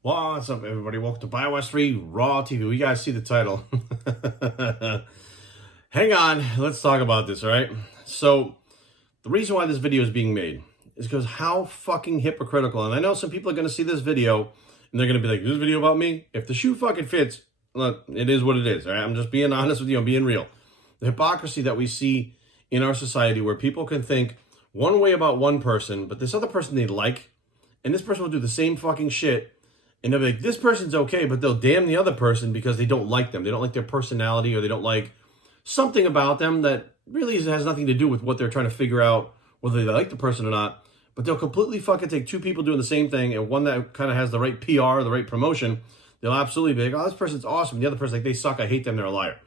What's up, everybody? Welcome to BioWest 3 Raw TV. You guys see the title. Hang on, let's talk about this, all right? So, the reason why this video is being made is because how fucking hypocritical, and I know some people are going to see this video, and they're going to be like, this video about me? If the shoe fucking fits, look, it is what it is, all right? I'm just being honest with you, I'm being real. The hypocrisy that we see in our society where people can think one way about one person, but this other person they like, and this person will do the same fucking shit, and they'll be like, this person's okay, but they'll damn the other person because they don't like them. They don't like their personality, or they don't like something about them that really has nothing to do with what they're trying to figure out, whether they like the person or not. But they'll completely fucking take two people doing the same thing, and one that kind of has the right PR, the right promotion, they'll absolutely be like, oh, this person's awesome. The other person's like, they suck, I hate them, they're a liar.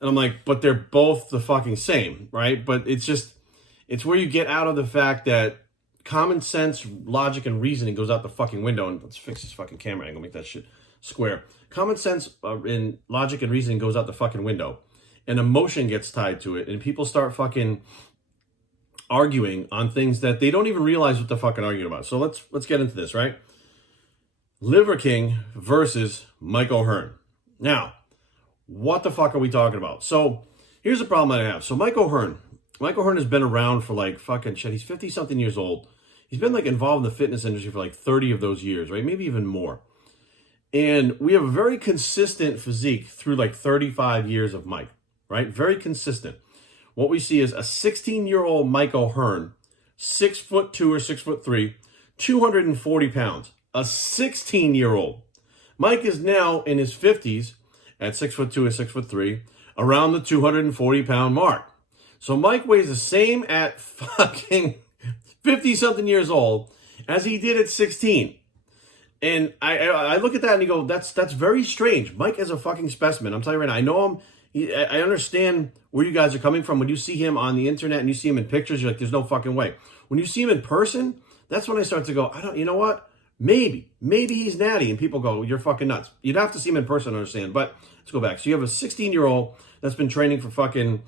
And I'm like, but they're both the fucking same, right? But it's where you get out of the fact that common sense, logic, and reasoning goes out the fucking window. And let's fix this fucking camera angle, make that shit square. Common sense and logic and reasoning goes out the fucking window. And emotion gets tied to it. And people start fucking arguing on things that they don't even realize what they're fucking arguing about. So let's get into this, right? Liver King versus Mike Ohearn. Now, what the fuck are we talking about? So here's the problem that I have. So Mike Ohearn has been around for like fucking shit. He's 50-something years old. He's been like involved in the fitness industry for like 30 of those years, right? Maybe even more. And we have a very consistent physique through like 35 years of Mike, right? Very consistent. What we see is a 16-year-old Mike Ohearn, 6'2" or 6'3", 240 pounds. A 16-year-old. Mike is now in his 50s at 6'2" or 6'3", around the 240-pound mark. So Mike weighs the same at fucking 50-something years old as he did at 16. And I look at that and you go, that's very strange. Mike is a fucking specimen. I'm telling you right now, I know him. I understand where you guys are coming from. When you see him on the internet and you see him in pictures, you're like, there's no fucking way. When you see him in person, that's when I start to go, you know what? Maybe he's natty. And people go, you're fucking nuts. You'd have to see him in person to understand. But let's go back. So you have a 16-year-old that's been training for fucking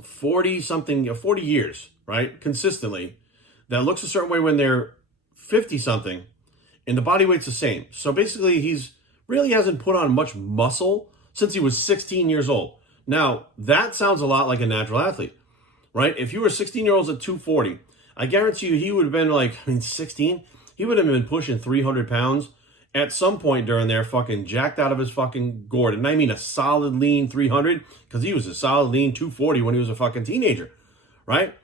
40 years, right? Consistently. That looks a certain way when they're 50-something, and the body weight's the same. So basically, he's really hasn't put on much muscle since he was 16 years old. Now, that sounds a lot like a natural athlete, right? If you were 16-year-olds at 240, I guarantee you he would have been like, 16? He would have been pushing 300 pounds at some point during there, fucking jacked out of his fucking gourd. And I mean a solid lean 300, because he was a solid lean 240 when he was a fucking teenager, right?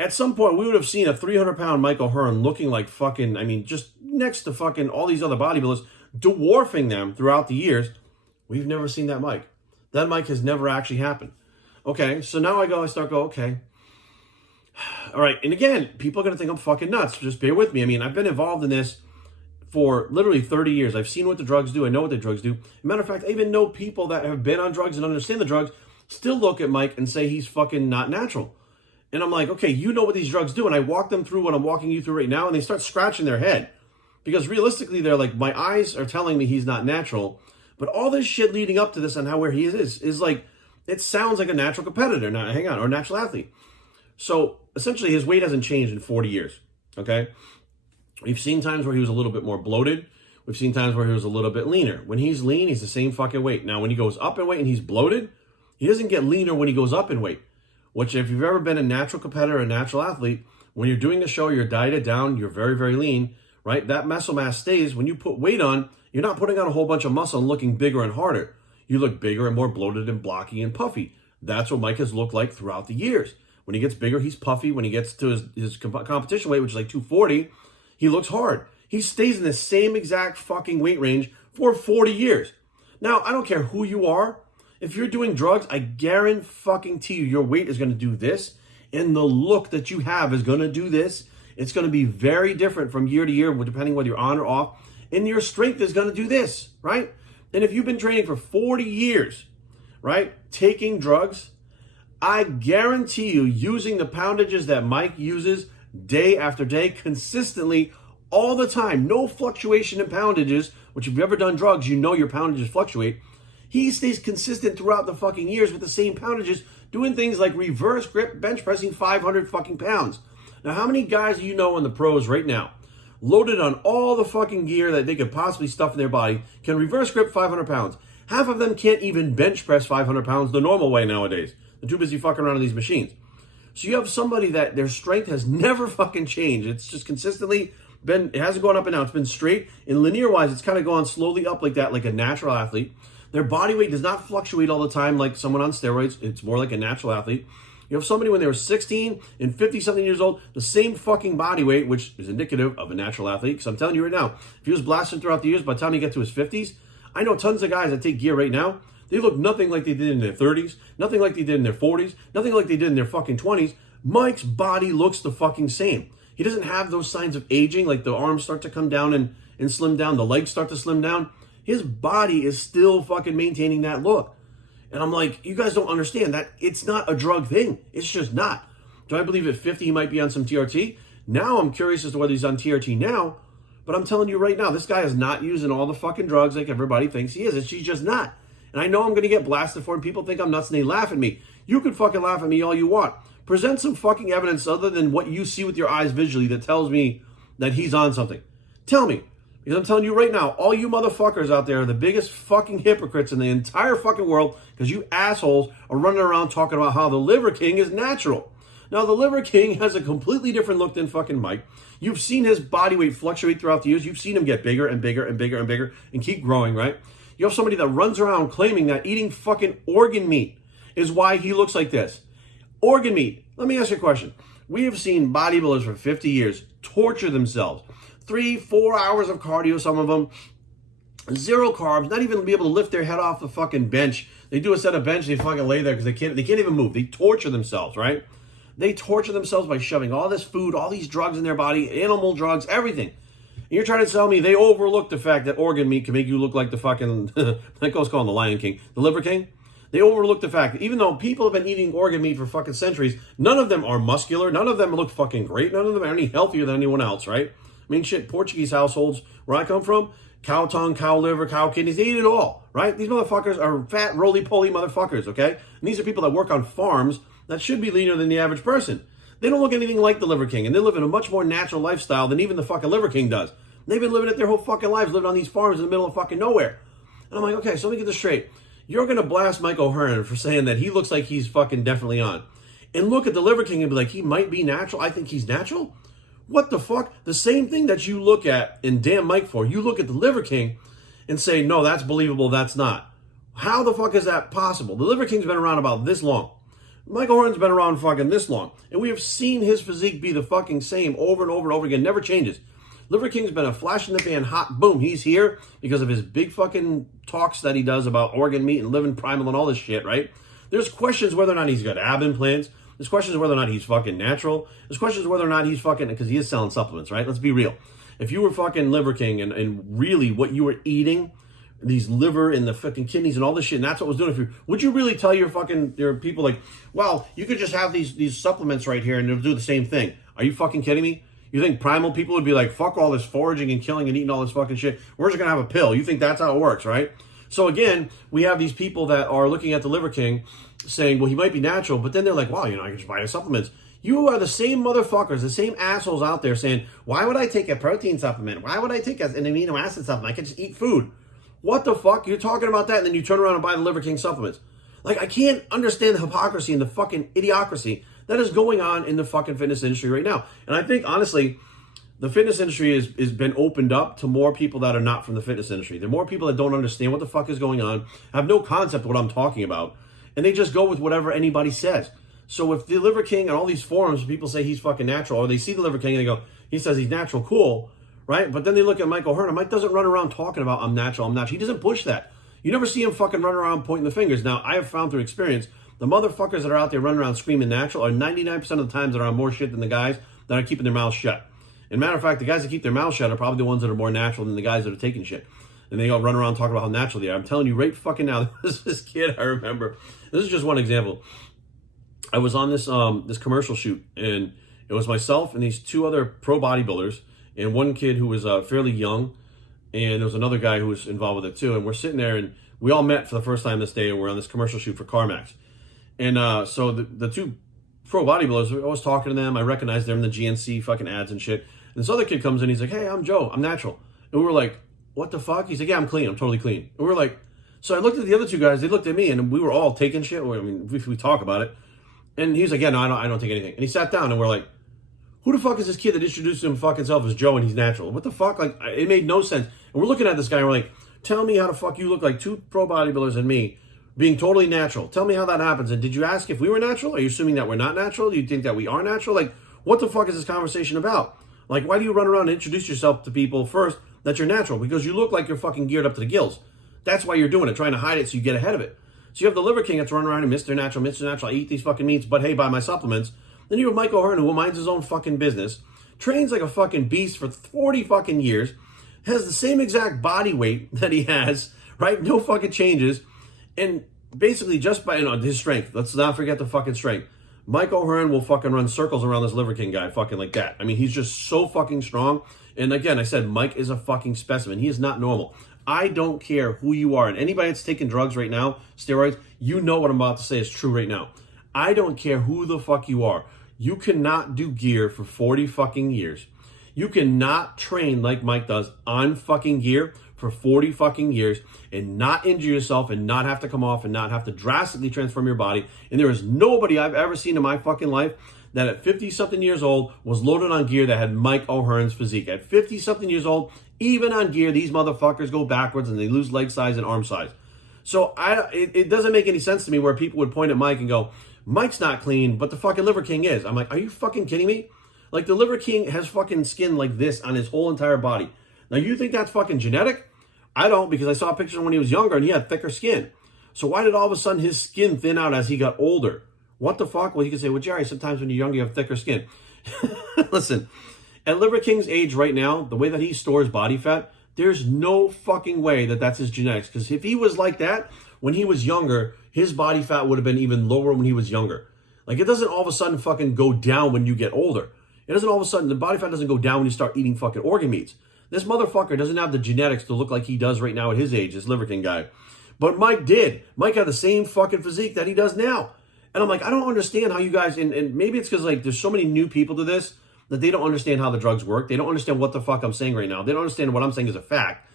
At some point, we would have seen a 300-pound Mike Ohearn looking like fucking, just next to fucking all these other bodybuilders, dwarfing them throughout the years. We've never seen that Mike. That Mike has never actually happened. Okay, so now I start going, okay. All right, and again, people are going to think I'm fucking nuts. Just bear with me. I've been involved in this for literally 30 years. I've seen what the drugs do. I know what the drugs do. As a matter of fact, I even know people that have been on drugs and understand the drugs still look at Mike and say he's fucking not natural. And I'm like, okay, you know what these drugs do. And I walk them through what I'm walking you through right now, and they start scratching their head. Because realistically, they're like, my eyes are telling me he's not natural. But all this shit leading up to this and where he is like, it sounds like a natural competitor. Now, hang on, or a natural athlete. So essentially, his weight hasn't changed in 40 years, okay? We've seen times where he was a little bit more bloated. We've seen times where he was a little bit leaner. When he's lean, he's the same fucking weight. Now, when he goes up in weight and he's bloated, he doesn't get leaner when he goes up in weight. Which, if you've ever been a natural competitor, a natural athlete, when you're doing the show, you're dieted down, you're very, very lean, right? That muscle mass stays. When you put weight on, you're not putting on a whole bunch of muscle and looking bigger and harder. You look bigger and more bloated and blocky and puffy. That's what Mike has looked like throughout the years. When he gets bigger, he's puffy. When he gets to his competition weight, which is like 240, he looks hard. He stays in the same exact fucking weight range for 40 years. Now, I don't care who you are. If you're doing drugs, I guarantee you your weight is going to do this, and the look that you have is going to do this. It's going to be very different from year to year, depending whether you're on or off, and your strength is going to do this, right? And if you've been training for 40 years, right, taking drugs, I guarantee you, using the poundages that Mike uses day after day, consistently, all the time, no fluctuation in poundages, which if you've ever done drugs, you know your poundages fluctuate. He stays consistent throughout the fucking years with the same poundages, doing things like reverse grip bench pressing 500 fucking pounds. Now, how many guys do you know in the pros right now loaded on all the fucking gear that they could possibly stuff in their body, can reverse grip 500 pounds. Half of them can't even bench press 500 pounds the normal way nowadays. They're too busy fucking around on these machines. So you have somebody that their strength has never fucking changed. It's just consistently been, it hasn't gone up and down. It's been straight. And linear wise, it's kind of gone slowly up like that, like a natural athlete. Their body weight does not fluctuate all the time like someone on steroids. It's more like a natural athlete. You have somebody when they were 16 and 50-something years old, the same fucking body weight, which is indicative of a natural athlete. Because I'm telling you right now, if he was blasting throughout the years, by the time he get to his 50s, I know tons of guys that take gear right now. They look nothing like they did in their 30s, nothing like they did in their 40s, nothing like they did in their fucking 20s. Mike's body looks the fucking same. He doesn't have those signs of aging, like the arms start to come down and slim down, the legs start to slim down. His body is still fucking maintaining that look. And I'm like, you guys don't understand that it's not a drug thing. It's just not. Do I believe at 50 he might be on some TRT? Now I'm curious as to whether he's on TRT now. But I'm telling you right now, this guy is not using all the fucking drugs like everybody thinks he is. He's just not. And I know I'm going to get blasted for it. And people think I'm nuts and they laugh at me. You can fucking laugh at me all you want. Present some fucking evidence other than what you see with your eyes visually that tells me that he's on something. Tell me. Because I'm telling you right now, all you motherfuckers out there are the biggest fucking hypocrites in the entire fucking world because you assholes are running around talking about how the Liver King is natural. Now, the Liver King has a completely different look than fucking Mike. You've seen his body weight fluctuate throughout the years. You've seen him get bigger and bigger and bigger and bigger and keep growing, right? You have somebody that runs around claiming that eating fucking organ meat is why he looks like this. Organ meat. Let me ask you a question. We have seen bodybuilders for 50 years torture themselves. 3-4 hours of cardio, some of them. 0 carbs, not even be able to lift their head off the fucking bench. They do a set of bench, they fucking lay there because they can't even move. They torture themselves, right? They torture themselves by shoving all this food, all these drugs in their body, animal drugs, everything. And you're trying to tell me they overlook the fact that organ meat can make you look like the fucking, that goes calling the Lion King, the Liver King. They overlook the fact that even though people have been eating organ meat for fucking centuries, none of them are muscular, none of them look fucking great, none of them are any healthier than anyone else, right? I mean, shit, Portuguese households where I come from, cow tongue, cow liver, cow kidneys, they eat it all, right? These motherfuckers are fat, roly-poly motherfuckers, okay? And these are people that work on farms that should be leaner than the average person. They don't look anything like the Liver King, and they live in a much more natural lifestyle than even the fucking Liver King does. They've been living it their whole fucking lives, living on these farms in the middle of fucking nowhere. And I'm like, okay, so let me get this straight. You're going to blast Mike Ohearn for saying that he looks like he's fucking definitely on. And look at the Liver King and be like, he might be natural. I think he's natural? What the fuck? The same thing that you look at and damn Mike for, you look at the Liver King and say, no, that's believable, that's not. How the fuck is that possible? The Liver King's been around about this long. Mike Ohearn's been around fucking this long. And we have seen his physique be the fucking same over and over and over again, never changes. Liver King's been a flash in the pan, hot, boom, he's here because of his big fucking talks that he does about organ meat and living primal and all this shit, right? There's questions whether or not he's got ab implants. There's questions whether or not he's fucking natural. There's questions whether or not he's fucking, because he is selling supplements, right? Let's be real. If you were fucking Liver King and really what you were eating, these liver and the fucking kidneys and all this shit, and that's what was doing it for you, would you really tell your people like, well, you could just have these supplements right here and they'll do the same thing? Are you fucking kidding me? You think primal people would be like, fuck all this foraging and killing and eating all this fucking shit. We're just going to have a pill. You think that's how it works, right? So again, we have these people that are looking at the Liver King saying, well, he might be natural, but then they're like, wow, I can just buy the supplements. You are the same motherfuckers, the same assholes out there saying, why would I take a protein supplement? Why would I take an amino acid supplement? I could just eat food. What the fuck? You're talking about that, and then you turn around and buy the Liver King supplements. Like, I can't understand the hypocrisy and the fucking idiocracy that is going on in the fucking fitness industry right now. And I think, honestly, the fitness industry has been opened up to more people that are not from the fitness industry. There are more people that don't understand what the fuck is going on, have no concept of what I'm talking about, and they just go with whatever anybody says. So if the Liver King and all these forums, people say he's fucking natural, or they see the Liver King and they go, he says he's natural, cool, right? But then they look at Mike Ohearn, and Mike doesn't run around talking about I'm natural. He doesn't push that. You never see him fucking run around pointing the fingers. Now, I have found through experience, the motherfuckers that are out there running around screaming natural are 99% of the times that are on more shit than the guys that are keeping their mouths shut. And matter of fact, the guys that keep their mouths shut are probably the ones that are more natural than the guys that are taking shit. And they all run around talking about how natural they are. I'm telling you right fucking now, this kid, I remember, this is just one example. I was on this commercial shoot, and it was myself and these 2 other pro bodybuilders, and one kid who was fairly young, and there was another guy who was involved with it too. And we're sitting there, and we all met for the first time this day, and we're on this commercial shoot for CarMax. And so the 2 pro bodybuilders, I was talking to them. I recognized them in the GNC fucking ads and shit. And this other kid comes in, he's like, hey, I'm Joe, I'm natural. And we were like, what the fuck? He's like, yeah, I'm clean, I'm totally clean. And we were like, so I looked at the other two guys, they looked at me, and we were all taking shit. I mean, we talk about it. And he was like, yeah, no, I don't take anything. And he sat down, and we're like, who the fuck is this kid that introduced himself as Joe and he's natural? What the fuck? Like, it made no sense. And we're looking at this guy and we're like, tell me how the fuck you look like two pro bodybuilders and me being totally natural. Tell me how that happens. And did you ask if we were natural? Are you assuming that we're not natural? Do you think that we are natural? Like, what the fuck is this conversation about? Like, why do you run around and introduce yourself to people first that you're natural? Because you look like you're fucking geared up to the gills. That's why you're doing it, trying to hide it so you get ahead of it. So you have the Liver King that's running around and Mr. Natural, I eat these fucking meats, but hey, buy my supplements. Then you have Mike Ohearn, who minds his own fucking business, trains like a fucking beast for 40 fucking years, has the same exact body weight that he has, right? No fucking changes. And basically just by his strength, let's not forget the fucking strength. Mike Ohearn will fucking run circles around this Liver King guy fucking like that. I mean, he's just so fucking strong. And again, I said, Mike is a fucking specimen. He is not normal. I don't care who you are. And anybody that's taking drugs right now, steroids, you know what I'm about to say is true right now. I don't care who the fuck you are. You cannot do gear for 40 fucking years. You cannot train like Mike does on fucking gear for 40 fucking years and not injure yourself and not have to come off and not have to drastically transform your body. And there is nobody I've ever seen in my fucking life that at 50-something years old was loaded on gear that had Mike Ohearn's physique. At 50-something years old, even on gear, these motherfuckers go backwards and they lose leg size and arm size. So it doesn't make any sense to me where people would point at Mike and go, Mike's not clean, but the fucking Liver King is. I'm like, are you fucking kidding me? Like, the Liver King has fucking skin like this on his whole entire body. Now, you think that's fucking genetic? I don't, because I saw pictures of when he was younger and he had thicker skin. So why did all of a sudden his skin thin out as he got older? What the fuck? Well, you can say, well, Jerry, sometimes when you're younger, you have thicker skin. Listen, at Liver King's age right now, the way that he stores body fat, there's no fucking way that that's his genetics. Because if he was like that when he was younger, his body fat would have been even lower when he was younger. Like, it doesn't all of a sudden fucking go down when you get older. It doesn't all of a sudden, the body fat doesn't go down when you start eating fucking organ meats. This motherfucker doesn't have the genetics to look like he does right now at his age, this Liver King guy. But Mike did. Mike had the same fucking physique that he does now. And I'm like, I don't understand how you guys, and maybe it's because like there's so many new people to this that they don't understand how the drugs work. They don't understand what the fuck I'm saying right now. They don't understand what I'm saying is a fact.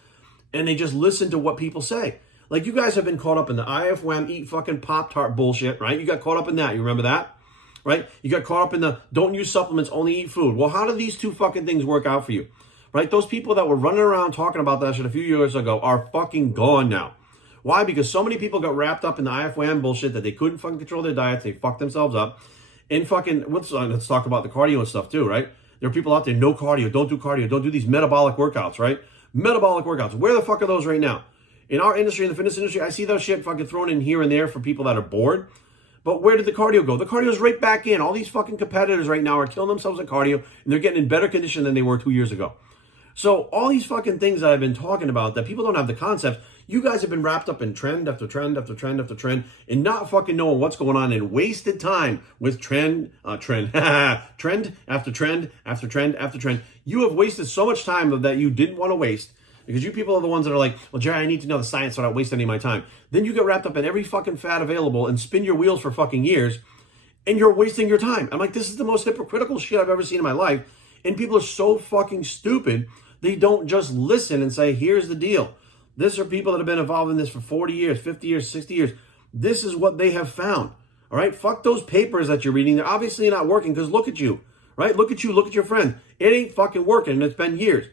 And they just listen to what people say. Like, you guys have been caught up in the IFWAM eat fucking Pop-Tart bullshit, right? You got caught up in that. You remember that? Right? You got caught up in the don't use supplements, only eat food. Well, how do these two fucking things work out for you? Right? Those people that were running around talking about that shit a few years ago are fucking gone now. Why? Because so many people got wrapped up in the IFWAM bullshit that they couldn't fucking control their diets. They fucked themselves up. And fucking, let's talk about the cardio and stuff too, right? There are people out there, no cardio, don't do these metabolic workouts, right? Metabolic workouts. Where the fuck are those right now? In our industry, in the fitness industry, I see those shit fucking thrown in here and there for people that are bored. But where did the cardio go? The cardio's right back in. All these fucking competitors right now are killing themselves at cardio, and they're getting in better condition than they were 2 years ago. So all these fucking things that I've been talking about that people don't have the concept, you guys have been wrapped up in trend after trend after trend after trend and not fucking knowing what's going on and wasted time with trend after trend after trend after trend. You have wasted so much time that you didn't want to waste because you people are the ones that are like, well, Jerry, I need to know the science so I don't waste any of my time. Then you get wrapped up in every fucking fad available and spin your wheels for fucking years and you're wasting your time. I'm like, this is the most hypocritical shit I've ever seen in my life. And people are so fucking stupid. They don't just listen and say, here's the deal. These are people that have been involved in this for 40 years, 50 years, 60 years. This is what they have found. All right? Fuck those papers that you're reading. They're obviously not working because look at you. Right? Look at you. Look at your friend. It ain't fucking working and it's been years.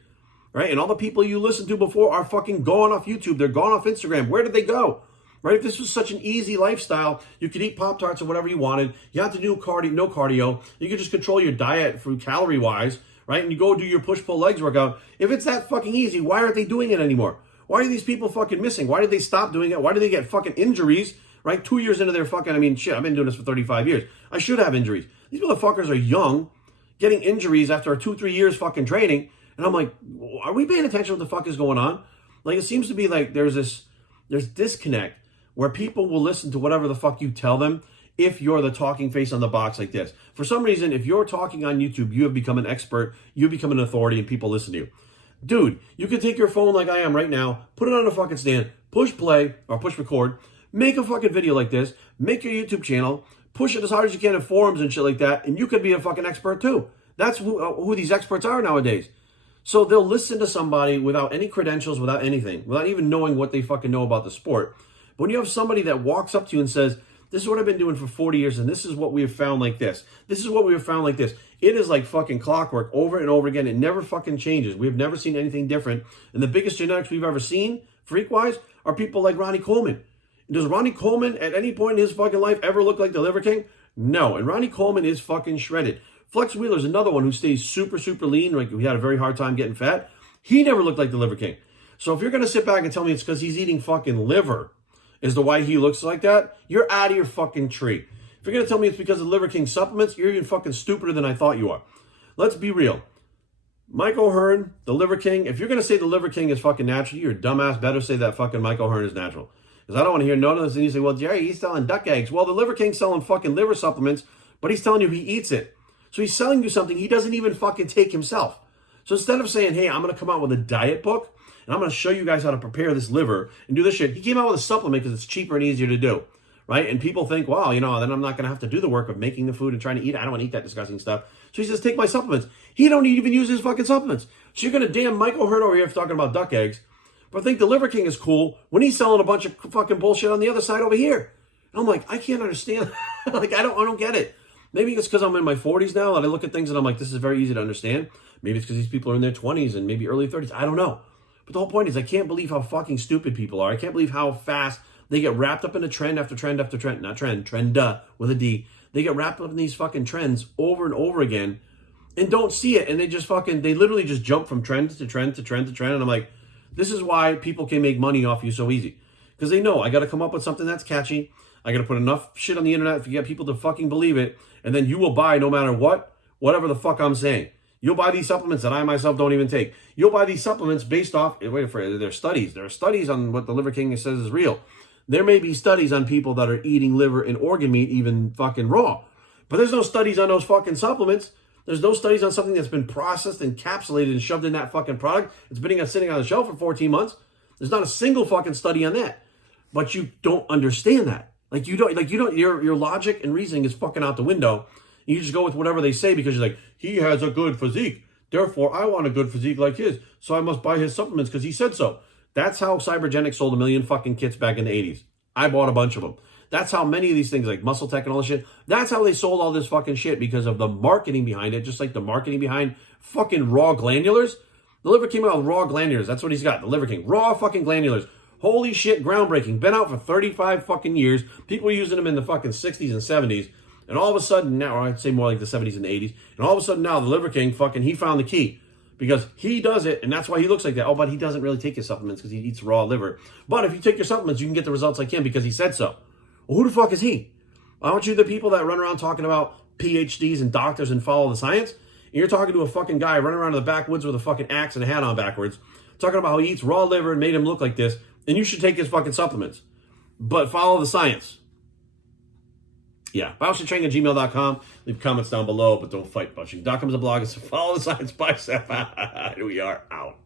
Right? And all the people you listened to before are fucking gone off YouTube. They're gone off Instagram. Where did they go? Right? If this was such an easy lifestyle, you could eat Pop-Tarts or whatever you wanted. You have to do no cardio. You could just control your diet for calorie-wise. Right? And you go do your push-pull legs workout. If it's that fucking easy, why aren't they doing it anymore? Why are these people fucking missing? Why did they stop doing it? Why did they get fucking injuries, right? 2 years into their fucking, I mean, shit, I've been doing this for 35 years. I should have injuries. These motherfuckers are young, getting injuries after 2-3 years fucking training. And I'm like, are we paying attention to what the fuck is going on? Like, it seems to be like there's disconnect where people will listen to whatever the fuck you tell them if you're the talking face on the box like this. For some reason, if you're talking on YouTube, you have become an expert, you have become an authority, and people listen to you. Dude, you can take your phone like I am right now, put it on a fucking stand, push play or push record, make a fucking video like this, make your YouTube channel, push it as hard as you can in forums and shit like that, and you could be a fucking expert too. That's who these experts are nowadays. So they'll listen to somebody without any credentials, without anything, without even knowing what they fucking know about the sport. But when you have somebody that walks up to you and says, this is what I've been doing for 40 years, and this is what we have found like this. This is what we have found like this. It is like fucking clockwork over and over again. It never fucking changes. We've never seen anything different. And the biggest genetics we've ever seen, freak-wise, are people like Ronnie Coleman. Does Ronnie Coleman at any point in his fucking life ever look like the Liver King? No. And Ronnie Coleman is fucking shredded. Flex Wheeler's another one who stays super, super lean. Like, he had a very hard time getting fat. He never looked like the Liver King. So if you're going to sit back and tell me it's because he's eating fucking liver is the why he looks like that, you're out of your fucking tree. If you're going to tell me it's because of Liver King supplements, you're even fucking stupider than I thought you are. Let's be real. Mike Ohearn, the Liver King, if you're going to say the Liver King is fucking natural, you're a dumbass. Better say that fucking Mike Ohearn is natural. Because I don't want to hear none of this. And you say, well, Jerry, he's selling duck eggs. Well, the Liver King's selling fucking liver supplements, but he's telling you he eats it. So he's selling you something he doesn't even fucking take himself. So instead of saying, hey, I'm going to come out with a diet book, and I'm going to show you guys how to prepare this liver and do this shit, he came out with a supplement because it's cheaper and easier to do, right? And people think, wow, then I'm not going to have to do the work of making the food and trying to eat it. I don't want to eat that disgusting stuff. So he says, take my supplements. He don't even use his fucking supplements. So you're going to damn Mike Ohearn over here talking about duck eggs, but think the Liver King is cool when he's selling a bunch of fucking bullshit on the other side over here. And I'm like, I can't understand. Like, I don't get it. Maybe it's because I'm in my 40s now and I look at things and I'm like, this is very easy to understand. Maybe it's because these people are in their 20s and maybe early 30s. I don't know. But the whole point is I can't believe how fucking stupid people are. I can't believe how fast they get wrapped up in a trend after trend after trend. Not trend, trend with a D. They get wrapped up in these fucking trends over and over again and don't see it. And they literally just jump from trend to trend to trend to trend. And I'm like, this is why people can make money off you so easy. Because they know I got to come up with something that's catchy. I got to put enough shit on the internet to get people to fucking believe it. And then you will buy no matter what, whatever the fuck I'm saying. You'll buy these supplements that I myself don't even take. You'll buy these supplements based off, wait for it, there's studies. There are studies on what the Liver King says is real. There may be studies on people that are eating liver and organ meat even fucking raw. But there's no studies on those fucking supplements. There's no studies on something that's been processed, encapsulated, and shoved in that fucking product. It's been sitting on the shelf for 14 months. There's not a single fucking study on that. But you don't understand that. Your logic and reasoning is fucking out the window. You just go with whatever they say because you're like, he has a good physique. Therefore, I want a good physique like his. So I must buy his supplements because he said so. That's how Cybergenics sold 1 million fucking kits back in the 80s. I bought a bunch of them. That's how many of these things like Muscle Tech and all this shit, that's how they sold all this fucking shit because of the marketing behind it, just like the marketing behind fucking raw glandulars. The Liver came out with raw glandulars. That's what he's got, the Liver King. Raw fucking glandulars. Holy shit, groundbreaking. Been out for 35 fucking years. People were using them in the fucking 60s and 70s. And all of a sudden now, or I'd say more like the 70s and the 80s, and all of a sudden now the Liver King he found the key. Because he does it, and that's why he looks like that. Oh, but he doesn't really take his supplements because he eats raw liver. But if you take your supplements, you can get the results like him because he said so. Well, who the fuck is he? Aren't you the people that run around talking about PhDs and doctors and follow the science? And you're talking to a fucking guy running around in the backwoods with a fucking axe and a hat on backwards, talking about how he eats raw liver and made him look like this, and you should take his fucking supplements. But follow the science. Yeah, BioShitTraining@gmail.com. Leave comments down below, but don't fight. BioShit.com is a blog. So follow the science bicep. We are out.